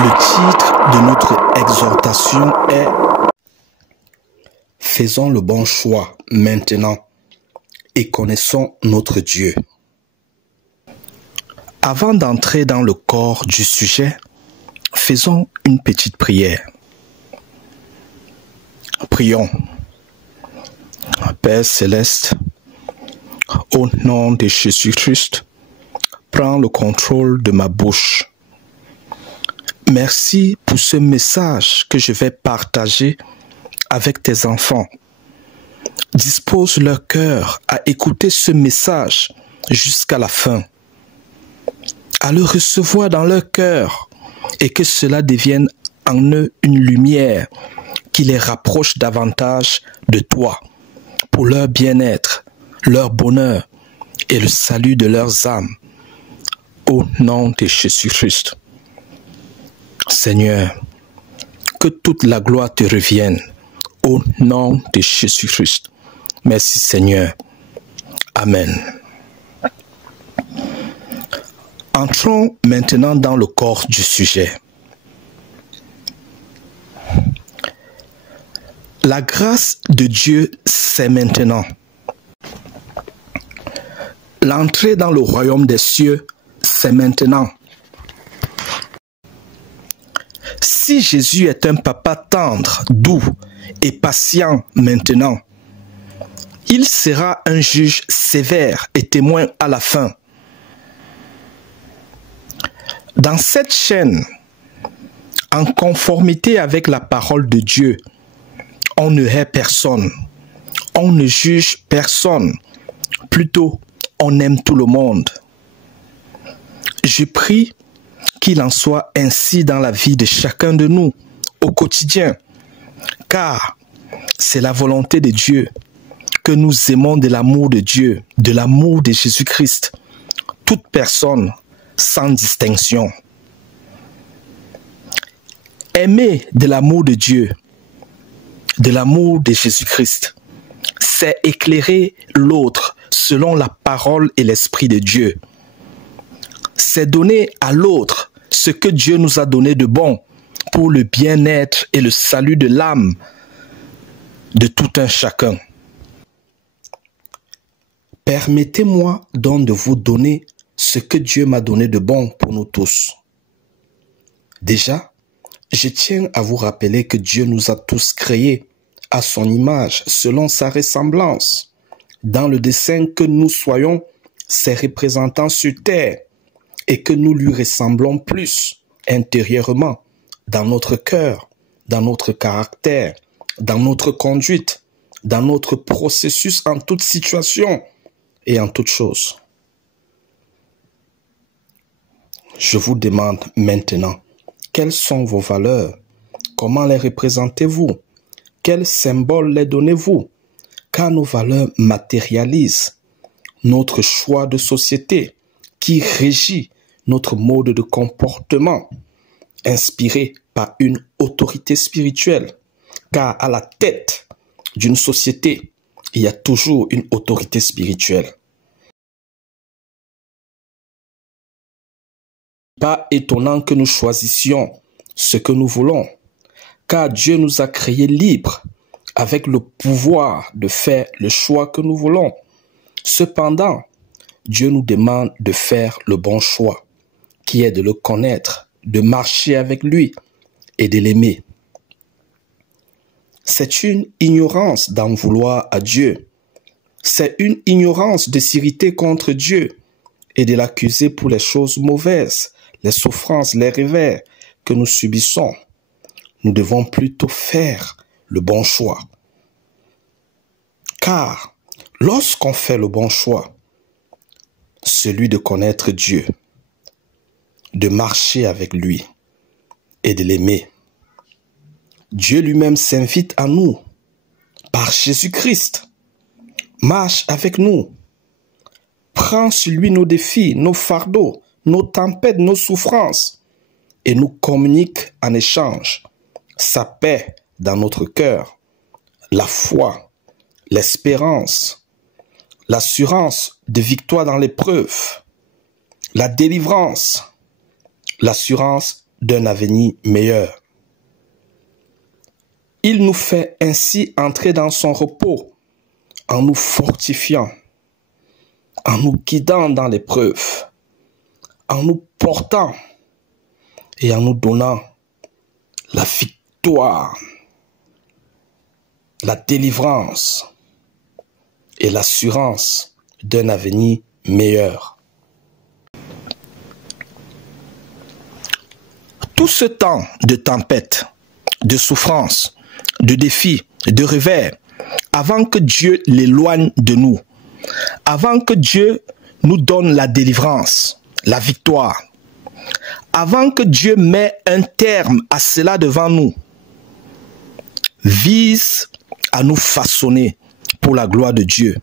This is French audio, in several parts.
Le titre de notre exhortation est « Faisons le bon choix maintenant et connaissons notre Dieu ». Avant d'entrer dans le corps du sujet, faisons une petite prière. Prions. Père céleste, au nom de Jésus-Christ, prends le contrôle de ma bouche. Merci pour ce message que je vais partager avec tes enfants. Dispose leur cœur à écouter ce message jusqu'à la fin, à le recevoir dans leur cœur et que cela devienne en eux une lumière qui les rapproche davantage de toi pour leur bien-être, leur bonheur et le salut de leurs âmes. Au nom de Jésus-Christ. Seigneur, que toute la gloire te revienne au nom de Jésus-Christ. Merci Seigneur. Amen. Entrons maintenant dans le corps du sujet. La grâce de Dieu, c'est maintenant. L'entrée dans le royaume des cieux, c'est maintenant. Si Jésus est un papa tendre, doux et patient maintenant, il sera un juge sévère et témoin à la fin. Dans cette chaîne, en conformité avec la parole de Dieu, on ne hait personne, on ne juge personne, plutôt on aime tout le monde. Je prie qu'il en soit ainsi dans la vie de chacun de nous, au quotidien, car c'est la volonté de Dieu que nous aimons de l'amour de Dieu, de l'amour de Jésus-Christ, toute personne sans distinction. Aimer de l'amour de Dieu, de l'amour de Jésus-Christ, c'est éclairer l'autre selon la parole et l'esprit de Dieu. C'est donner à l'autre ce que Dieu nous a donné de bon pour le bien-être et le salut de l'âme de tout un chacun. Permettez-moi donc de vous donner ce que Dieu m'a donné de bon pour nous tous. Déjà, je tiens à vous rappeler que Dieu nous a tous créés à son image, selon sa ressemblance, dans le dessein que nous soyons ses représentants sur terre et que nous lui ressemblons plus intérieurement, dans notre cœur, dans notre caractère, dans notre conduite, dans notre processus en toute situation et en toute chose. Je vous demande maintenant, quelles sont vos valeurs? Comment les représentez-vous? Quels symboles les donnez-vous? Car nos valeurs matérialisent notre choix de société qui régit notre mode de comportement, inspiré par une autorité spirituelle. Car à la tête d'une société, il y a toujours une autorité spirituelle. Pas étonnant que nous choisissions ce que nous voulons, car Dieu nous a créés libres, avec le pouvoir de faire le choix que nous voulons. Cependant, Dieu nous demande de faire le bon choix, qui est de le connaître, de marcher avec lui et de l'aimer. C'est une ignorance d'en vouloir à Dieu. C'est une ignorance de s'irriter contre Dieu et de l'accuser pour les choses mauvaises, les souffrances, les revers que nous subissons. Nous devons plutôt faire le bon choix. Car lorsqu'on fait le bon choix, celui de connaître Dieu, de marcher avec lui et de l'aimer, Dieu lui-même s'invite à nous par Jésus-Christ. Marche avec nous. Prends sur lui nos défis, nos fardeaux, nos tempêtes, nos souffrances et nous communique en échange sa paix dans notre cœur, la foi, l'espérance, l'assurance de victoire dans l'épreuve, la délivrance, l'assurance d'un avenir meilleur. Il nous fait ainsi entrer dans son repos en nous fortifiant, en nous guidant dans l'épreuve, en nous portant et en nous donnant la victoire, la délivrance et l'assurance d'un avenir meilleur. Tout ce temps de tempête, de souffrance, de défis, de revers, avant que Dieu l'éloigne de nous, avant que Dieu nous donne la délivrance, la victoire, avant que Dieu mette un terme à cela devant nous, vise à nous façonner pour la gloire de Dieu,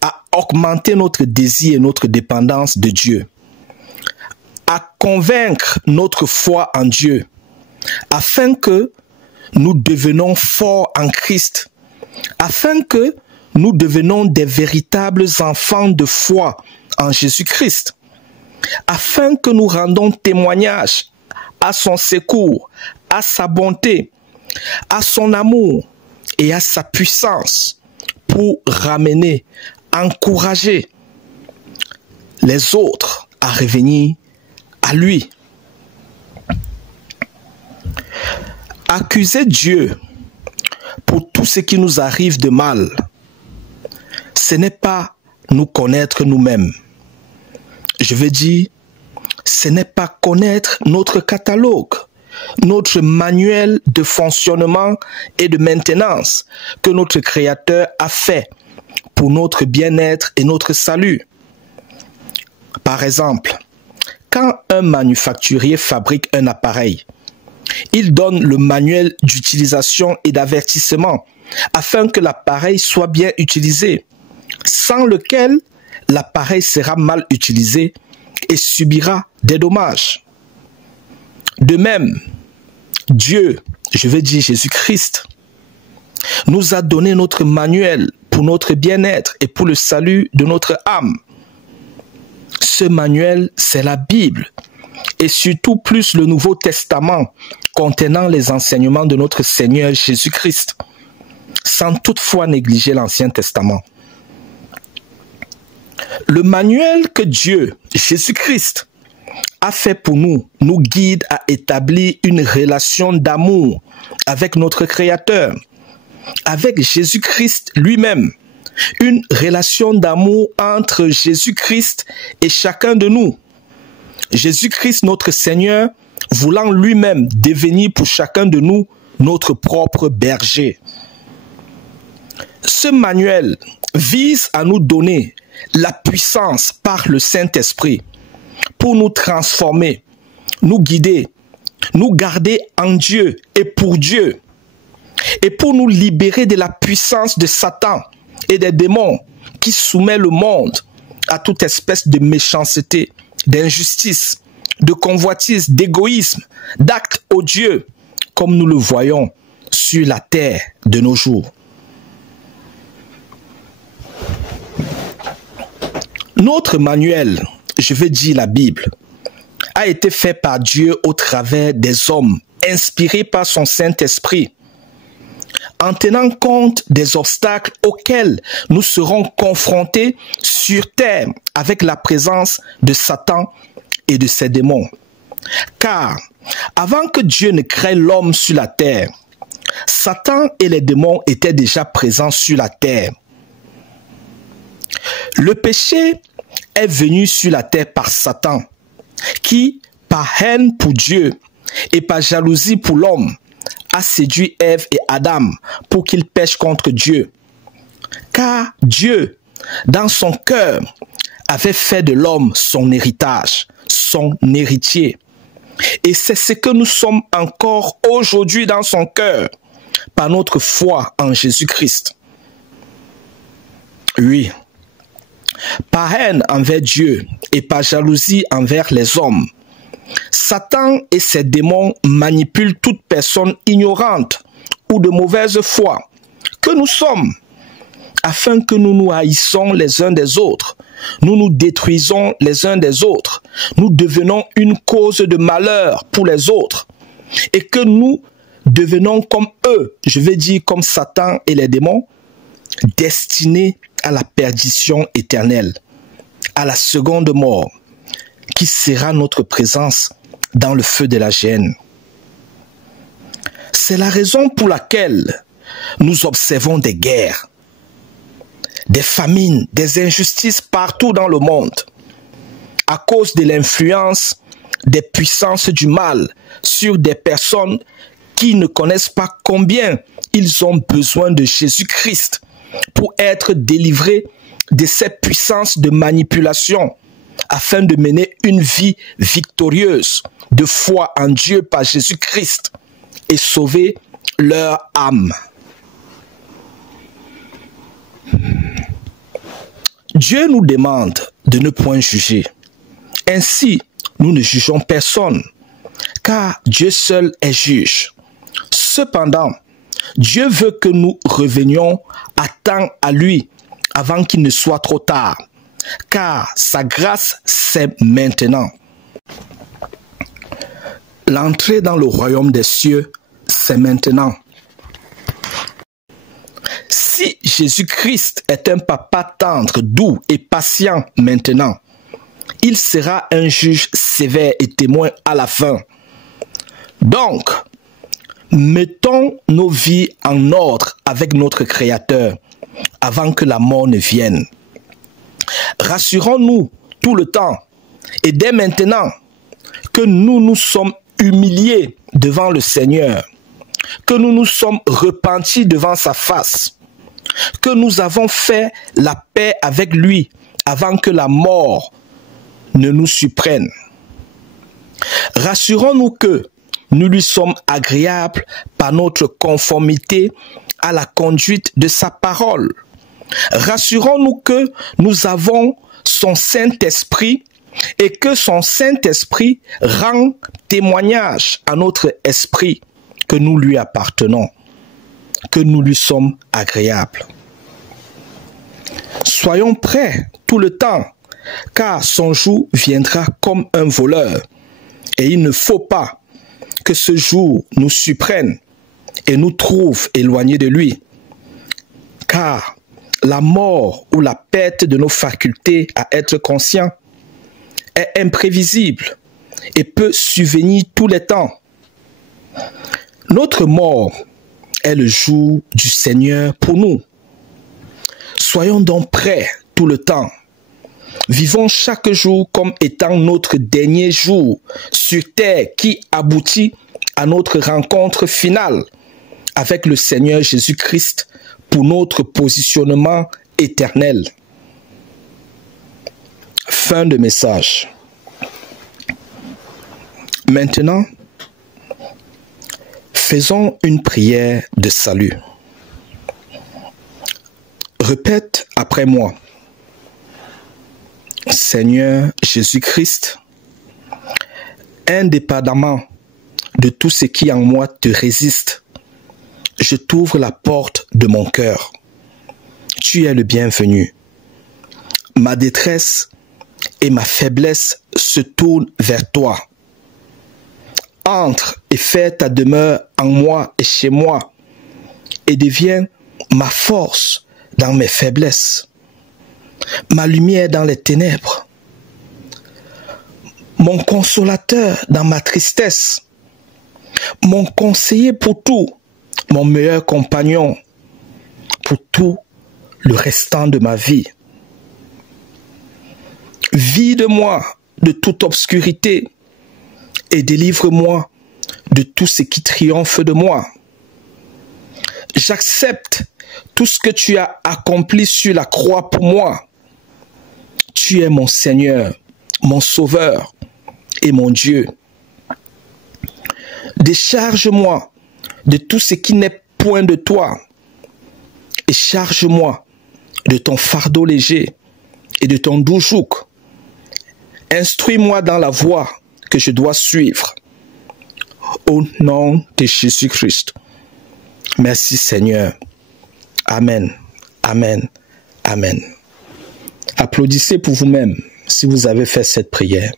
à augmenter notre désir et notre dépendance de Dieu, à convaincre notre foi en Dieu, afin que nous devenons forts en Christ, afin que nous devenons des véritables enfants de foi en Jésus-Christ, afin que nous rendons témoignage à son secours, à sa bonté, à son amour et à sa puissance pour ramener, encourager les autres à revenir à lui. Accuser Dieu pour tout ce qui nous arrive de mal, ce n'est pas nous connaître nous-mêmes. Je veux dire, ce n'est pas connaître notre catalogue, notre manuel de fonctionnement et de maintenance que notre Créateur a fait pour notre bien-être et notre salut. Par exemple, quand un manufacturier fabrique un appareil, il donne le manuel d'utilisation et d'avertissement afin que l'appareil soit bien utilisé, sans lequel l'appareil sera mal utilisé et subira des dommages. De même, Dieu, je veux dire Jésus-Christ, nous a donné notre manuel pour notre bien-être et pour le salut de notre âme. Ce manuel, c'est la Bible, et surtout plus le Nouveau Testament contenant les enseignements de notre Seigneur Jésus-Christ, sans toutefois négliger l'Ancien Testament. Le manuel que Dieu, Jésus-Christ, a fait pour nous guide à établir une relation d'amour avec notre Créateur, avec Jésus-Christ lui-même, une relation d'amour entre Jésus-Christ et chacun de nous. Jésus-Christ, notre Seigneur, voulant lui-même devenir pour chacun de nous notre propre berger. Ce manuel vise à nous donner la puissance par le Saint-Esprit pour nous transformer, nous guider, nous garder en Dieu et pour Dieu, et pour nous libérer de la puissance de Satan et des démons qui soumet le monde à toute espèce de méchanceté, d'injustice, de convoitise, d'égoïsme, d'actes odieux, comme nous le voyons sur la terre de nos jours. Notre manuel, je veux dire la Bible, a été fait par Dieu au travers des hommes, inspirés par son Saint-Esprit, en tenant compte des obstacles auxquels nous serons confrontés sur terre avec la présence de Satan et de ses démons. Car avant que Dieu ne crée l'homme sur la terre, Satan et les démons étaient déjà présents sur la terre. Le péché est venu sur la terre par Satan, qui, par haine pour Dieu et par jalousie pour l'homme, a séduit Ève et Adam pour qu'ils pêchent contre Dieu. Car Dieu, dans son cœur, avait fait de l'homme son héritage, son héritier. Et c'est ce que nous sommes encore aujourd'hui dans son cœur, par notre foi en Jésus-Christ. Oui, par haine envers Dieu et par jalousie envers les hommes, Satan et ses démons manipulent toute personne ignorante ou de mauvaise foi que nous sommes, afin que nous nous haïssons les uns des autres, nous nous détruisons les uns des autres, nous devenons une cause de malheur pour les autres, et que nous devenons comme eux, je vais dire comme Satan et les démons, destinés à la perdition éternelle, à la seconde mort, qui sera notre présence dans le feu de la géhenne. C'est la raison pour laquelle nous observons des guerres, des famines, des injustices partout dans le monde, à cause de l'influence des puissances du mal sur des personnes qui ne connaissent pas combien ils ont besoin de Jésus-Christ pour être délivrés de ces puissances de manipulation afin de mener une vie victorieuse de foi en Dieu par Jésus-Christ et sauver leur âme. Dieu nous demande de ne point juger. Ainsi, nous ne jugeons personne, car Dieu seul est juge. Cependant, Dieu veut que nous revenions à temps à lui avant qu'il ne soit trop tard, car sa grâce, c'est maintenant. L'entrée dans le royaume des cieux, c'est maintenant. Si Jésus-Christ est un papa tendre, doux et patient maintenant, il sera un juge sévère et témoin à la fin. Donc, mettons nos vies en ordre avec notre Créateur avant que la mort ne vienne. Rassurons-nous tout le temps et dès maintenant que nous nous sommes humiliés devant le Seigneur, que nous nous sommes repentis devant sa face, que nous avons fait la paix avec lui avant que la mort ne nous surprenne. Rassurons-nous que nous lui sommes agréables par notre conformité à la conduite de sa parole. Rassurons-nous que nous avons son Saint-Esprit et que son Saint-Esprit rend témoignage à notre esprit que nous lui appartenons, que nous lui sommes agréables. Soyons prêts tout le temps, car son jour viendra comme un voleur, et il ne faut pas que ce jour nous surprenne et nous trouve éloignés de lui, car la mort ou la perte de nos facultés à être conscients est imprévisible et peut survenir tous les temps. Notre mort est le jour du Seigneur pour nous. Soyons donc prêts tout le temps. Vivons chaque jour comme étant notre dernier jour sur terre qui aboutit à notre rencontre finale avec le Seigneur Jésus-Christ pour notre positionnement éternel. Fin de message. Maintenant, faisons une prière de salut. Répète après moi. Seigneur Jésus-Christ, indépendamment de tout ce qui en moi te résiste, je t'ouvre la porte de mon cœur. Tu es le bienvenu. Ma détresse et ma faiblesse se tournent vers toi. Entre et fais ta demeure en moi et chez moi, et deviens ma force dans mes faiblesses, ma lumière dans les ténèbres, mon consolateur dans ma tristesse, mon conseiller pour tout, mon meilleur compagnon pour tout le restant de ma vie. Vide-moi de toute obscurité et délivre-moi de tout ce qui triomphe de moi. J'accepte tout ce que tu as accompli sur la croix pour moi. Tu es mon Seigneur, mon Sauveur et mon Dieu. Décharge-moi de tout ce qui n'est point de toi et charge-moi de ton fardeau léger et de ton doux joug. Instruis-moi dans la voie que je dois suivre. Au nom de Jésus-Christ. Merci Seigneur. Amen. Amen. Amen. Applaudissez pour vous-même si vous avez fait cette prière.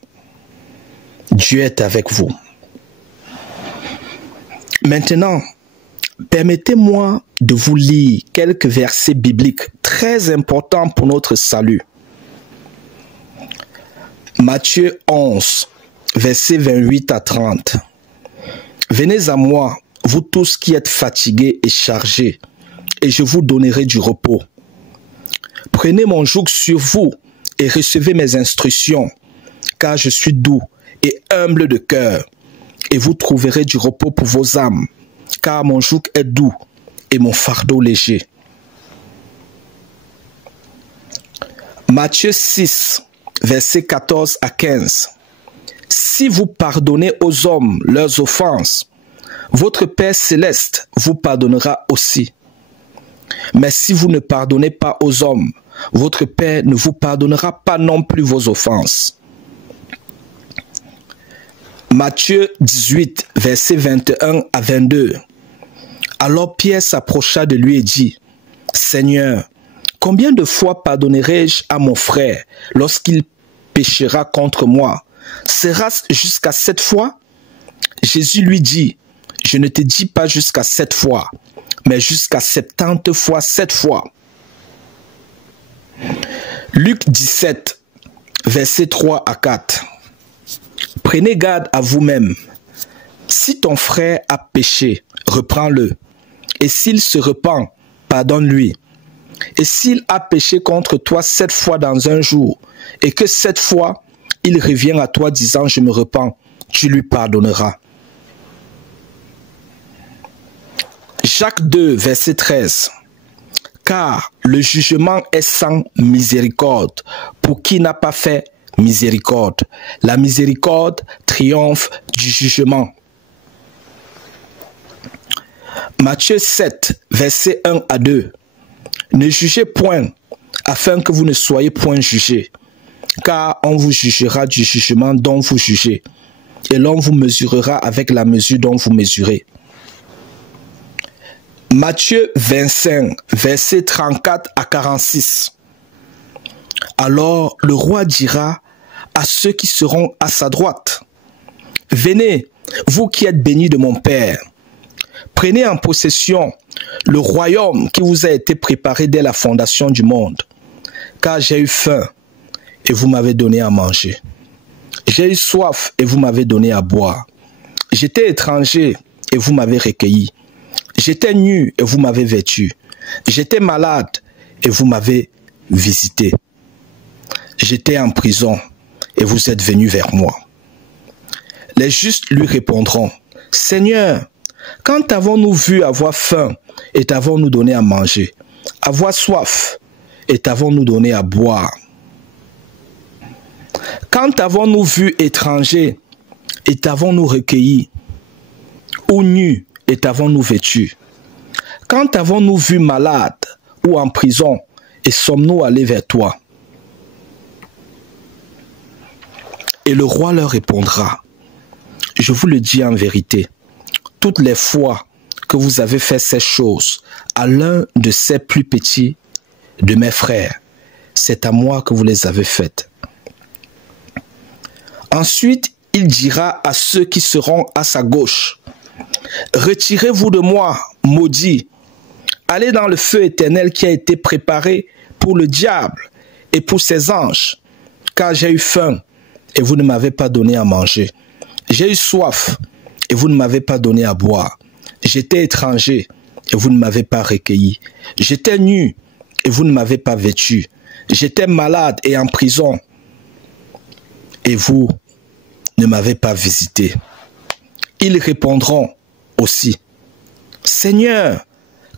Dieu est avec vous. Maintenant, permettez-moi de vous lire quelques versets bibliques très importants pour notre salut. Matthieu 11, versets 28 à 30. Venez à moi, vous tous qui êtes fatigués et chargés, et je vous donnerai du repos. Prenez mon joug sur vous et recevez mes instructions, car je suis doux et humble de cœur, et vous trouverez du repos pour vos âmes, car mon joug est doux et mon fardeau léger. Matthieu 6, versets 14 à 15. Si vous pardonnez aux hommes leurs offenses, votre Père céleste vous pardonnera aussi. Mais si vous ne pardonnez pas aux hommes, votre Père ne vous pardonnera pas non plus vos offenses. Matthieu 18, versets 21 à 22. Alors Pierre s'approcha de lui et dit, « Seigneur, combien de fois pardonnerai-je à mon frère lorsqu'il péchera contre moi? Sera-ce jusqu'à 7 fois? » Jésus lui dit, « Je ne te dis pas jusqu'à 7 fois, mais jusqu'à 70 fois 7 fois. » Luc 17, versets 3 à 4. Prenez garde à vous-même. Si ton frère a péché, reprends-le. Et s'il se repent, pardonne-lui. Et s'il a péché contre toi 7 fois dans un jour, et que 7 fois, il revient à toi disant, je me repens, tu lui pardonneras. Jacques 2, verset 13. Car le jugement est sans miséricorde pour qui n'a pas fait miséricorde. La miséricorde triomphe du jugement. Matthieu 7, verset 1 à 2. Ne jugez point, afin que vous ne soyez point jugés, car on vous jugera du jugement dont vous jugez, et l'on vous mesurera avec la mesure dont vous mesurez. Matthieu 25, versets 34 à 46. Alors le roi dira à ceux qui seront à sa droite, « Venez, vous qui êtes bénis de mon Père, prenez en possession le royaume qui vous a été préparé dès la fondation du monde. Car j'ai eu faim et vous m'avez donné à manger. J'ai eu soif et vous m'avez donné à boire. J'étais étranger et vous m'avez recueilli. J'étais nu et vous m'avez vêtu. J'étais malade et vous m'avez visité. J'étais en prison et vous êtes venus vers moi. » Les justes lui répondront, « Seigneur, quand avons-nous vu avoir faim et t'avons-nous donné à manger, avoir soif et t'avons-nous donné à boire? Quand avons-nous vu étranger et t'avons-nous recueilli, ou nu et t'avons-nous vêtu? Quand avons-nous vu malade ou en prison et sommes-nous allés vers toi? » Et le roi leur répondra, « Je vous le dis en vérité, toutes les fois que vous avez fait ces choses à l'un de ces plus petits de mes frères, c'est à moi que vous les avez faites. » Ensuite, il dira à ceux qui seront à sa gauche, « Retirez-vous de moi, maudits, allez dans le feu éternel qui a été préparé pour le diable et pour ses anges, car j'ai eu faim et vous ne m'avez pas donné à manger. J'ai eu soif et vous ne m'avez pas donné à boire. J'étais étranger et vous ne m'avez pas recueilli. J'étais nu et vous ne m'avez pas vêtu. J'étais malade et en prison et vous ne m'avez pas visité. » Ils répondront aussi, « Seigneur,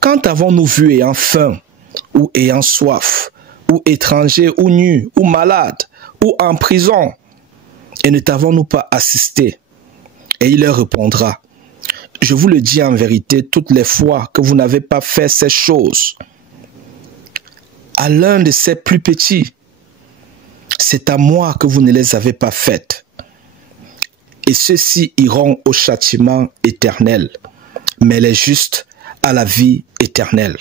quand avons-nous vu ayant faim ou ayant soif, ou étranger ou nu ou malade ou en prison, et ne t'avons-nous pas assisté? » Et il leur répondra, « Je vous le dis en vérité, toutes les fois que vous n'avez pas fait ces choses à l'un de ces plus petits, c'est à moi que vous ne les avez pas faites. Et ceux-ci iront au châtiment éternel, mais les justes à la vie éternelle. »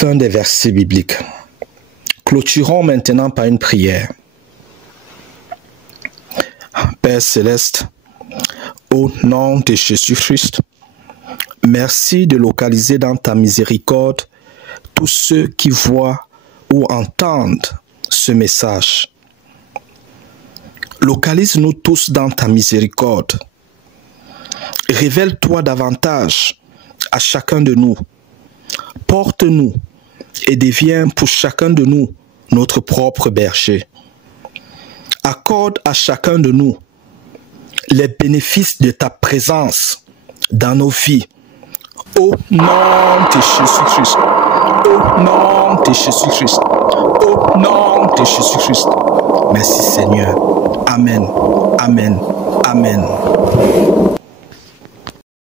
Fin des versets bibliques. Clôturons maintenant par une prière. Père céleste, au nom de Jésus-Christ, merci de localiser dans ta miséricorde tous ceux qui voient ou entendent ce message. Localise-nous tous dans ta miséricorde. Révèle-toi davantage à chacun de nous. Porte-nous et deviens pour chacun de nous notre propre berger. Accorde à chacun de nous les bénéfices de ta présence dans nos vies. Au nom de Jésus-Christ. Au nom de Jésus-Christ. Au nom de Jésus-Christ. Merci Seigneur. Amen. Amen. Amen.